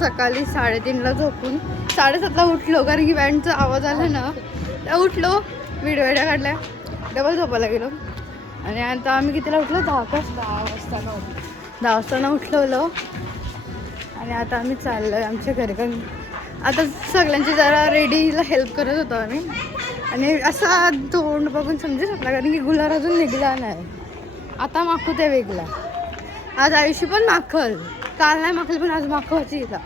सकाळी 3:30ला झोपून 7:30ला उठलो, कारण की बँडचा आवाज आला ना त्या उठलो, व्हिडिओ काढल्या, डबल झोपायला गेलो. आणि आता आम्ही कितीला उठलो? 10 वाजता उठलो. आणि आता आम्ही चाललो आहे आमच्या घरी, कारण आता सगळ्यांची जरा रेडीला हेल्प करत होतो आम्ही. आणि असा तोंड बघून समजू शकला, कारण की गुलार अजून निघला नाही. आता माखू ते वेगळा. आज आयुष्य पण माखल, काल नाही माखल पण आज माखवायची हिला.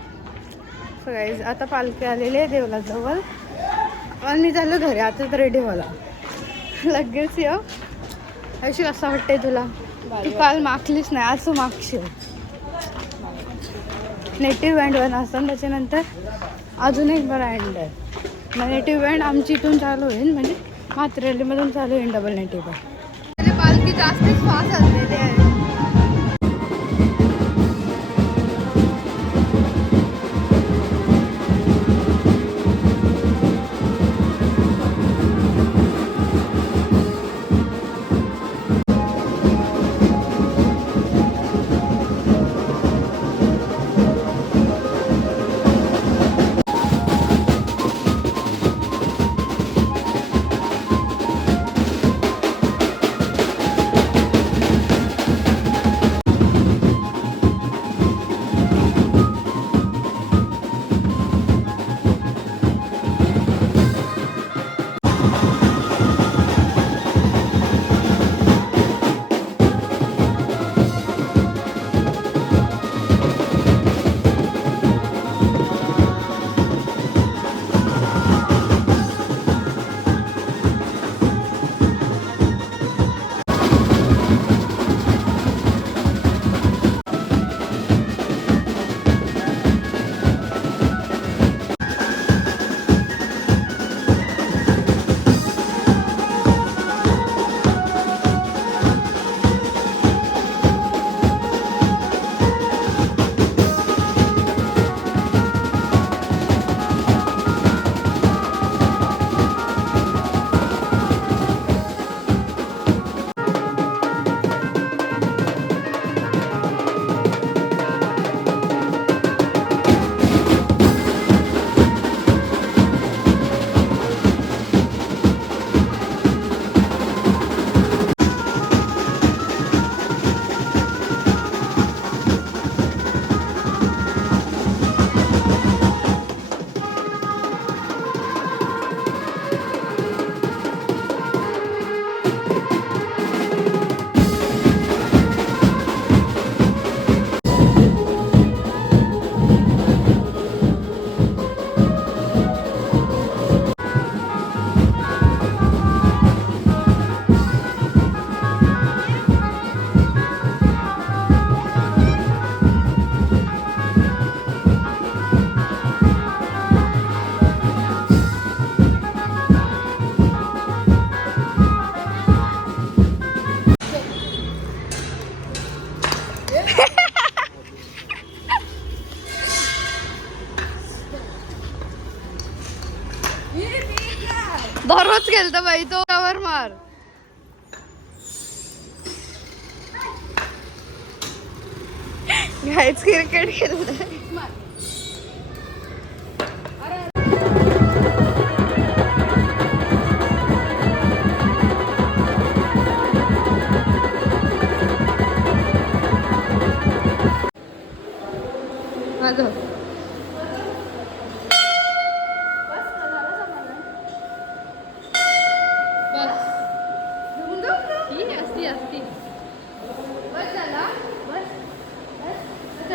सो गाईज आता पालखी आलेली आहे देवलाजवळ आणि मी चाललो घरी. आता तर रेडी व्हायला लगेच ये. आयुष्य कसं वाटतंय तुला? तू काल माखलीच नाही, आज तू मागशील. नेटिव्ह बँड वन असतात, त्याच्यानंतर अजून एक बँड आहे. मग नेटिव्ह बँड आमची इथून चालू होईल, म्हणजे मात्रेलीमधून चालू होईल डबल नेटिव्ह बँड. पालखी जास्तच फास्ट असलेली आहे. दररोज खेळतो बाई तो, त्यावर मार. घायच क्रिकेट खेळतोय. माझं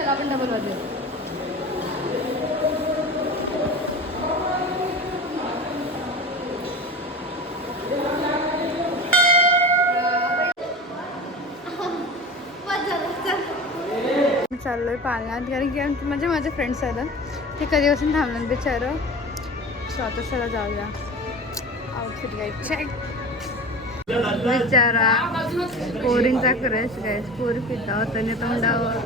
आपण डबल वाजले. चाललोय पालनात, कारण की म्हणजे माझे फ्रेंड्स आहेत ते कधीपासून थांबलं बिचारं. स्वतःला जाऊया. आउटफिट घ्यायचे बिचारा पोरींचा क्रश गायस. पोरी पिता होतं तोंडावर.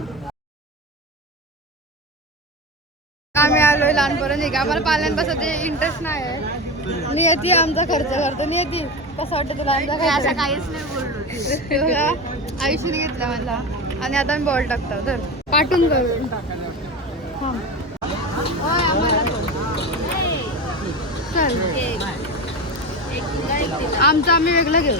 आम्ही आलोय लहानपर्यंत का आम्हाला पाल्यात बसायचे इंटरेस्ट नाही आहे. नियती आमचा खर्च करतो. नियती कसं वाटतं तुला आमचा खर्च? काहीच नाही बोललो. आयुष्याने घेतला मला आणि आता मी बॉल टाकतो. तर पाठून करून आमचं आम्ही वेगळं घेऊ.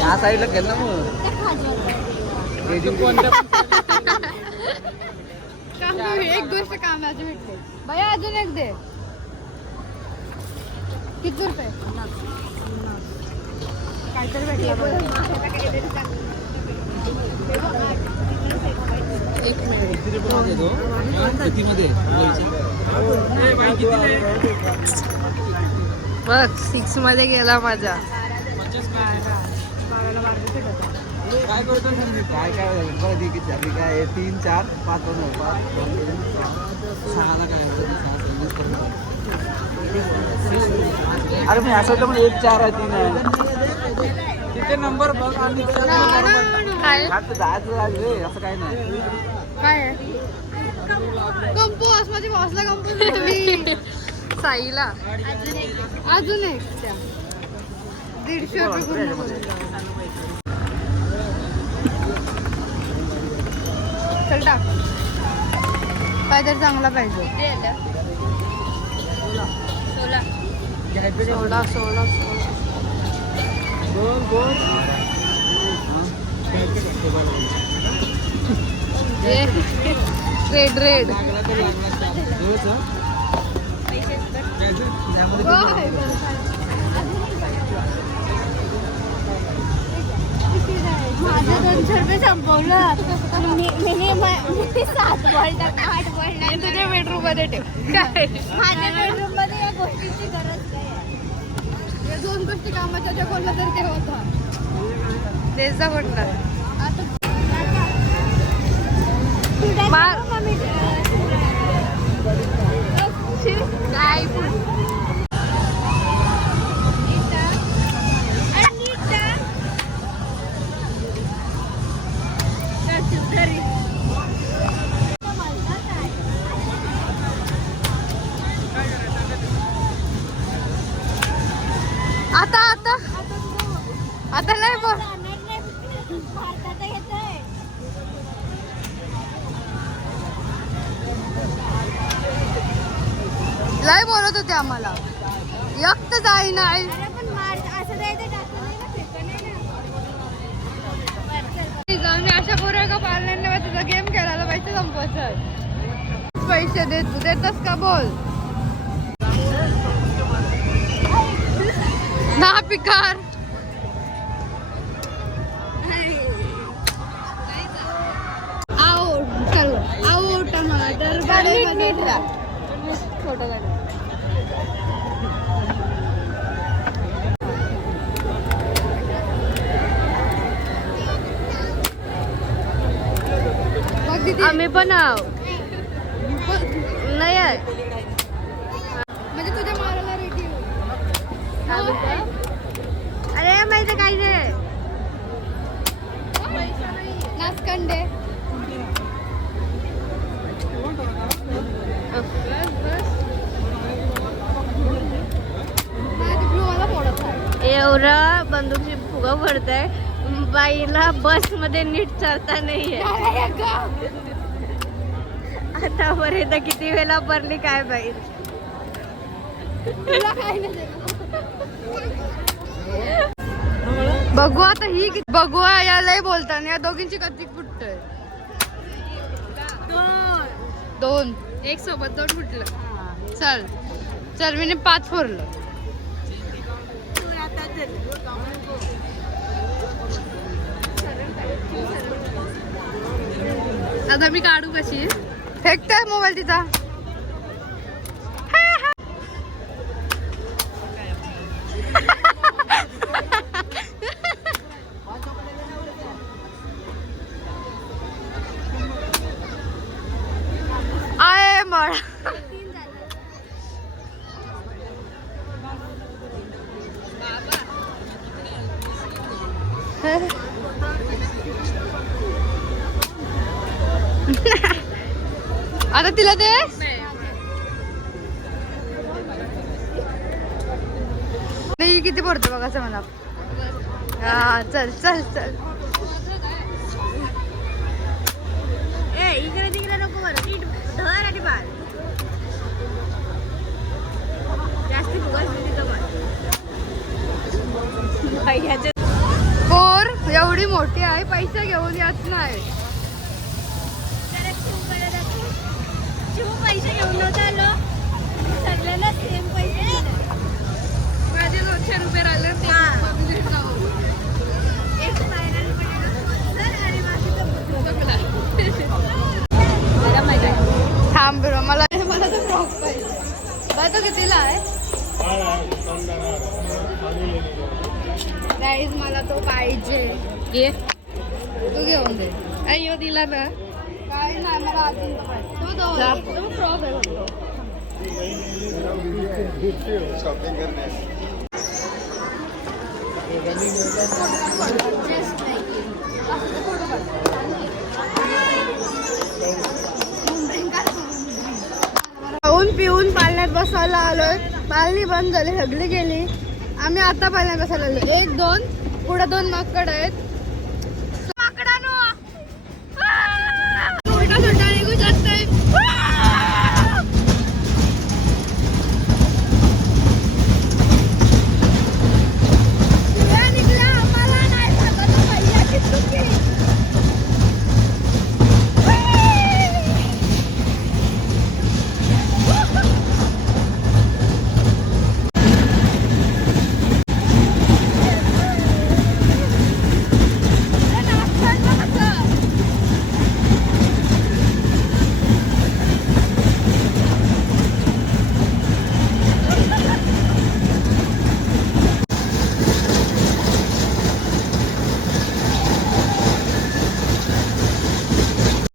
या साईडला गेल ना मग एक गोष्ट कामाची भेटते भैया. अजून एक दे. किती रुपये? काहीतरी भेटलं. एक मिनिट. बघ 6 मध्ये गेला माझा. काय करतो काय काय बरं किती झाली काय 3 4 5 6 काय अरे मी असं तर 1 4 आहे 3 आहे तिथे नंबर बघ आणि जायचं रे असं काय नाही. काय आहे कंपोस्ट माझी बॉसला कंपोस्ट साईला अजून एक त्या 150 रुपये पूर्ण. चल टाक. काहीतरी चांगला पाहिजे. सोडा सोडा रेड रेड. माझं 200 रुपये संपवलं. मी 7 बॉल टाकले 8 बॉल टाकले. तुझ्या बेडरूम मध्ये ठेव. काय माझ्या बेडरूम मध्ये या गोष्टीची गरज नाही आहे. या 2 गोष्टी कामाच्या ज्या बोलला तर ते होता. देजा म्हटलं. आता मार काय आता आता आता नाही बोल. लय बोलत होते आम्हाला. एकट जाई नाही. जाऊन अशा पोरं का पाळण्याने तुझा गेम खेळायला पैसे संपवत. पैसे दे तू देतस का बोल ना पिकार. आउट चल आउट मला तर छोटा गाडी. आम्ही पण आहो. नाही आहे म्हणजे तुझ्या मारायला रेडी. अरे माहिती काही नाही. नाचकंडे ब्लूवाला फोडत आहे. एवढं बंदूकची फुगा भरताय. बाईला बस मध्ये नीट चढता नाहीये. आतापर्यंत किती वेळा भरली काय बाई. बघू आता ही बघू यालाही बोलताना या दोघींची कधी फुटतोय. 2 एक सोबत 2 फुटलं. चल चल मी 5 फोरलं. आता मी काढू कशी. फेकते मोबाईल तिचा. आय मळ आता तिला दे. नाही किती पडतो बघायचं मला. हा चल चल चल. ए इकडे तिकडे नको बरं नीट धर आणि बाळ जास्ती फुगास तिथं पण पोर एवढी मोठी आहे पैसे घेऊन येत नाही. शिव पैसे घेऊन नव्हता आलो सगळ्यांना सेम पैसे दिले. माझे 200 रुपये राहिले एक फायनल आणि थांब बरं मला मला तो फ्रॉक पाहिजे. बाय तो कितीला आहे गाईज मला तो पाहिजे. घे तू घेऊन दे. अय्यो दिला ना काय नाही मला अजून तो पाहिजे. तो फ्रॉक आहे फक्त. शॉपिंग करणे खाऊन पिऊन पाळण्यात बसायला आलोय. पाळणी बंद झाली सगळी गेली. आम्ही आता पाळण्यात बसायला आलो. 1 2 पुढे 2 माकड आहेत.